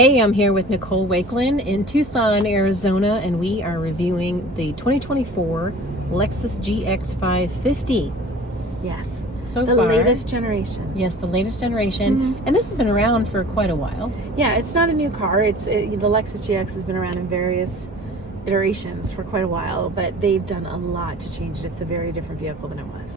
Hey, I'm here with Nicole Wakelin in Tucson, Arizona, and we are reviewing the 2024 Lexus GX550. Yes. So the far, latest generation. Yes, the latest generation. And this has been around for quite a while. Yeah, it's not a new car. The Lexus GX has been around in various iterations for quite a while, but they've done a lot to change it. It's a very different vehicle than it was.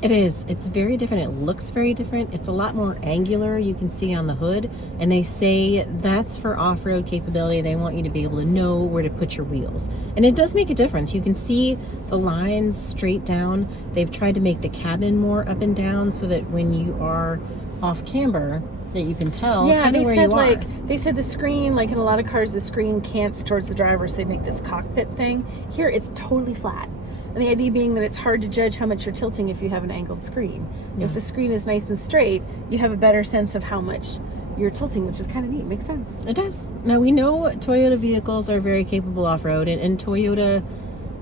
It is. It's very different. It looks very different. It's a lot more angular, you can see on the hood. And they say that's for off-road capability. They want you to be able to know where to put your wheels. And it does make a difference. You can see the lines straight down. They've tried to make the cabin more up and down so that when you are off camber, that you can tell yeah, they where said you are. they said the screen, like in a lot of cars, the screen cants towards the driver, so they make this cockpit thing. Here, it's totally flat. And the idea being that it's hard to judge how much you're tilting if you have an angled screen. Yeah. If the screen is nice and straight, you have a better sense of how much you're tilting, which is kind of neat. Makes sense. It does. Now, we know Toyota vehicles are very capable off-road, and Toyota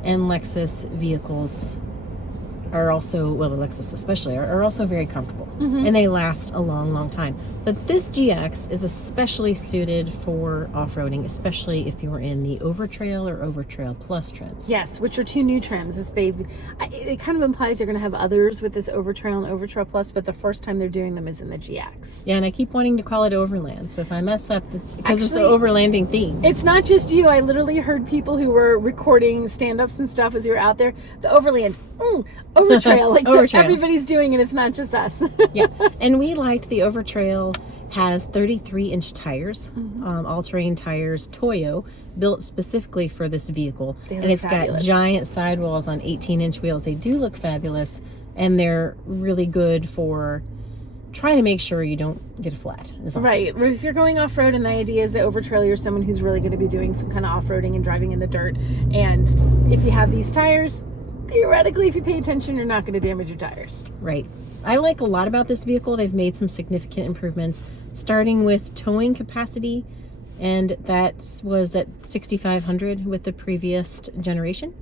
and Lexus vehicles are also, well, the Lexus especially, are also very comfortable. And they last a long, long time. But this GX is especially suited for off-roading, especially if you're in the Overtrail or Overtrail Plus trims. Yes, which are two new trims. It kind of implies you're going to have others with this Overtrail and Overtrail Plus, but the first time they're doing them is in the GX. Yeah, and I keep wanting to call it Overland, so if I mess up, it's because it's the overlanding theme. It's not just you. I literally heard people who were recording stand-ups and stuff as you were out there. The Overland, Overtrail, like Overtrail. So everybody's doing it. It's not just us. Yeah, and we liked the Overtrail. Has 33-inch tires, all-terrain tires, Toyo, built specifically for this vehicle. And it's got giant sidewalls on 18-inch wheels. They do look fabulous, and they're really good for trying to make sure you don't get a flat. Right. If you're going off-road, and the idea is that Overtrail, you're someone who's really going to be doing some kind of off-roading and driving in the dirt. And if you have these tires, theoretically, if you pay attention, you're not going to damage your tires. Right. I like a lot about this vehicle. They've made some significant improvements, starting with towing capacity, and that was at 6,500 with the previous generation.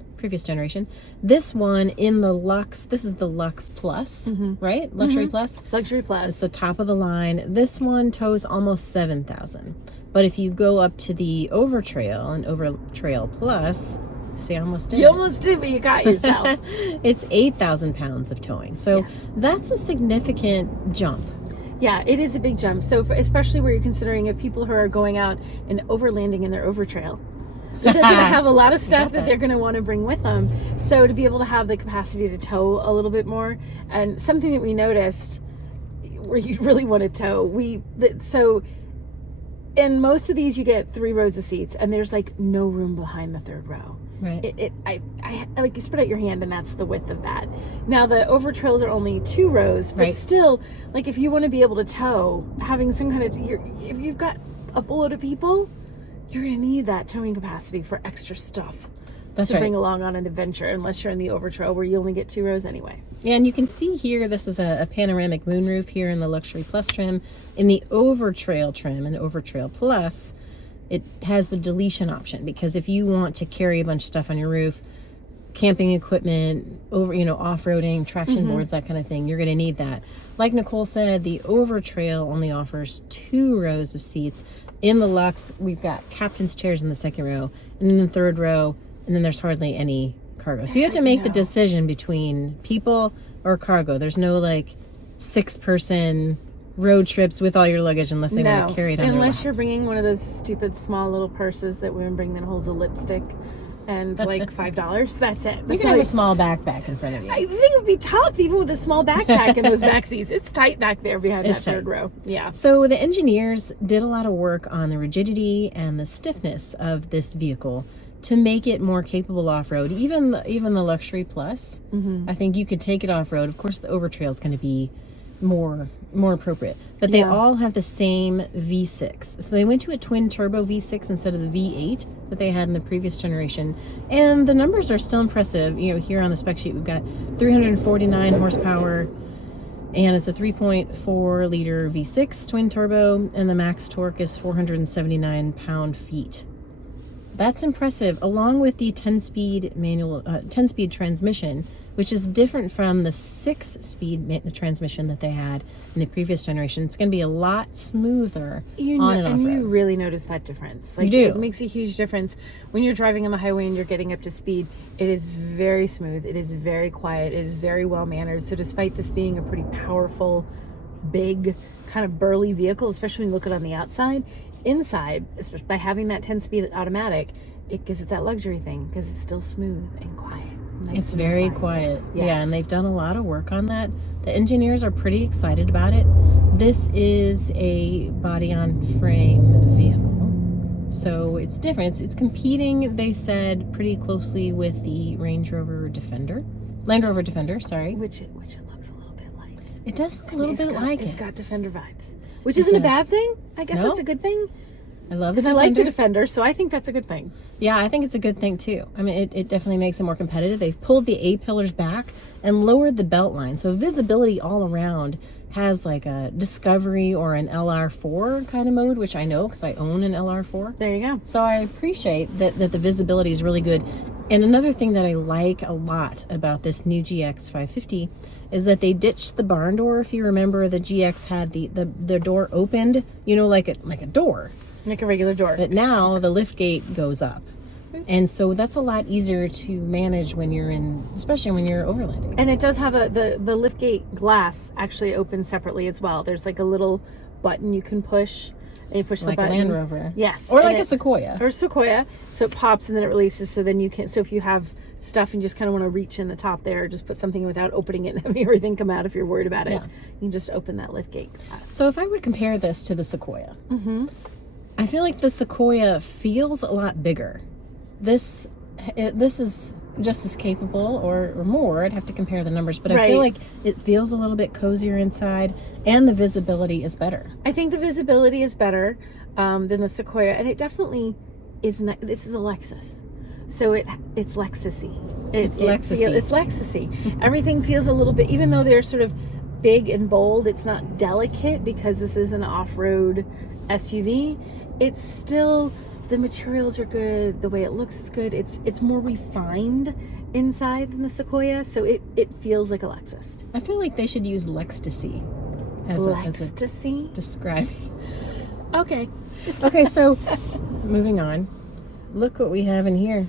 This one in the Lux, this is the Lux Plus, right? Luxury Plus? Luxury Plus. It's the top of the line. This one tows almost 7,000. But if you go up to the Overtrail and Overtrail Plus, see, I almost did. You almost did, but you got yourself. It's 8,000 pounds of towing. So that's a significant jump. Yeah, it is a big jump. So especially where you're considering if people who are going out and overlanding in their Overtrail, they're going to have a lot of stuff that they're going to want to bring with them. So to be able to have the capacity to tow a little bit more, and something that we noticed where you really want to tow, so in most of these you get 3 rows of seats, and there's like no room behind the 3rd row. Right. I like, you spread out your hand and that's the width of that. Now the Overtrails are only 2 rows, but still, like, if you want to be able to tow, having some kind of, if you've got a full load of people, you're going to need that towing capacity for extra stuff to bring along on an adventure, unless you're in the Overtrail where you only get 2 rows anyway. Yeah, and you can see here, this is a panoramic moonroof here in the Luxury Plus trim. In the Overtrail trim and Overtrail Plus, it has the deletion option, because if you want to carry a bunch of stuff on your roof, camping equipment, off-roading, traction boards, that kind of thing, you're going to need that. Like Nicole said, the Overtrail only offers 2 rows of seats. In the Lux, we've got captain's chairs in the 2nd row, and in the 3rd row, and then there's hardly any cargo. So you have to make the decision between people or cargo. There's no like 6-person road trips with all your luggage unless they want to carry it on their lap. Unless you're bringing one of those stupid small little purses that women bring that holds a lipstick and like $5. That's it. You can have a small backpack in front of you. I think it would be tough even with a small backpack in those back seats. It's tight back there behind that 3rd row. Yeah. So the engineers did a lot of work on the rigidity and the stiffness of this vehicle to make it more capable off-road. Even the Luxury Plus, I think you could take it off-road. Of course, the Overtrail is going to be more appropriate, but they all have the same V6. So they went to a twin turbo V6 instead of the V8 that they had in the previous generation, and the numbers are still impressive. Here on the spec sheet we've got 349 horsepower, and it's a 3.4 liter V6 twin turbo, and the max torque is 479 pound-feet. That's impressive, along with the 10-speed transmission, which is different from the 6-speed transmission that they had in the previous generation. It's going to be a lot smoother on and off-road. You really notice that difference. Like, you do. It makes a huge difference when you're driving on the highway and you're getting up to speed. It is very smooth. It is very quiet. It is very well mannered. So despite this being a pretty powerful, big, kind of burly vehicle, especially when you look at it on the outside, inside, especially by having that 10-speed automatic, it gives it that luxury thing because it's still smooth and quiet. Nice. It's very quiet. Yes. Yeah, and they've done a lot of work on that. The engineers are pretty excited about it. This is a body-on-frame vehicle, so it's different. It's competing, they said, pretty closely with the Land Rover Defender, sorry. Which it looks a little bit like. It does look a little bit like it. It's got Defender vibes, which isn't a bad thing. I guess that's a good thing. I love the Defender. Because I like the Defender, so I think that's a good thing. Yeah, I think it's a good thing too. I mean, it definitely makes it more competitive. They've pulled the A-pillars back and lowered the belt line, so visibility all around has like a Discovery or an LR4 kind of mode, which I know because I own an LR4. There you go. So I appreciate that the visibility is really good. And another thing that I like a lot about this new GX550 is that they ditched the barn door. If you remember, the GX had the door opened, you know, like a door. Like a regular door. But now the lift gate goes up. And so that's a lot easier to manage when you're especially when you're overlanding. And it does have the lift gate glass actually opens separately as well. There's like a little button you can push, and you push the button. Like a Land Rover. Yes. Or like a Sequoia. Or Sequoia. So it pops and then it releases, so then you can, so if you have stuff and you just kind of want to reach in the top there, just put something in without opening it and having everything come out if you're worried about it. Yeah. You can just open that lift gate glass. So if I would compare this to the Sequoia, I feel like the Sequoia feels a lot bigger. This is just as capable or more. I'd have to compare the numbers, but I feel like it feels a little bit cozier inside, and the visibility is better. I think the visibility is better than the Sequoia, and it definitely is not. This is a Lexus, so it's Lexusy. It's Lexusy. It's Lexusy. Everything feels a little bit, even though they're sort of big and bold, it's not delicate because this is an off-road SUV. It's still, the materials are good, the way it looks is good. It's more refined inside than the Sequoia, so it feels like a Lexus. I feel like they should use Lexusy as Lexusy? describing. Okay. Okay, so moving on. Look what we have in here.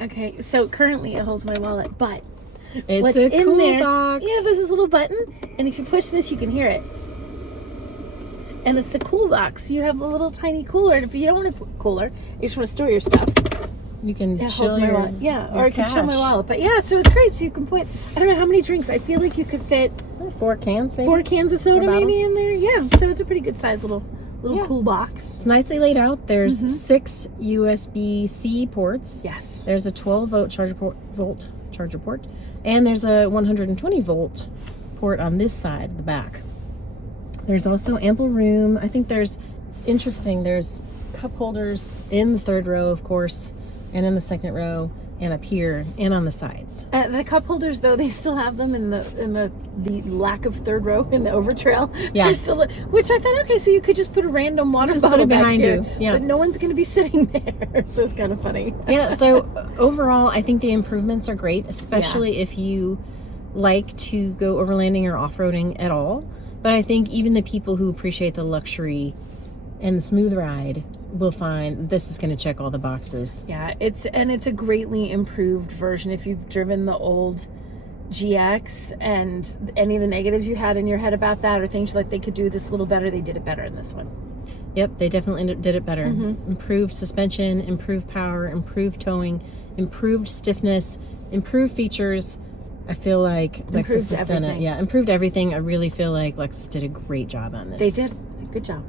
Okay, so currently it holds my wallet, but It's what's a in cool there? box. Yeah, there's this little button, and if you push this, you can hear it. And it's the cool box. You have a little tiny cooler, and if you don't want a cooler, you just want to store your stuff. You can chill my your wallet. Yeah, your or I can chill my cash. wallet. But yeah, so it's great. So you can put, I don't know how many drinks. I feel like you could fit 4 cans, maybe? 4 cans of soda Or maybe bottles? in there. Yeah, so it's a pretty good size little cool box. It's nicely laid out. There's 6 USB-C ports. Yes. There's a 12-volt charger port, and there's a 120-volt port on this side of the back. There's also ample room. I think it's interesting, there's cup holders in the 3rd row, of course, and in the 2nd row, and up here, and on the sides. The cup holders, though, they still have them in the lack of 3rd row in the overtrail. Yeah. They're still, which I thought, okay, so you could just put a random water bottle put it back behind here, you. Yeah. but no one's going to be sitting there, so it's kind of funny. Yeah, so overall, I think the improvements are great, especially if you like to go overlanding or off-roading at all. But I think even the people who appreciate the luxury and the smooth ride will find this is going to check all the boxes. Yeah, it's a greatly improved version. If you've driven the old GX and any of the negatives you had in your head about that, or things like they could do this a little better, they did it better in this one. Yep, they definitely did it better. Improved suspension, improved power, improved towing, improved stiffness, improved features. I feel like Lexus has done it. Yeah, improved everything. I really feel like Lexus did a great job on this. They did. Good job.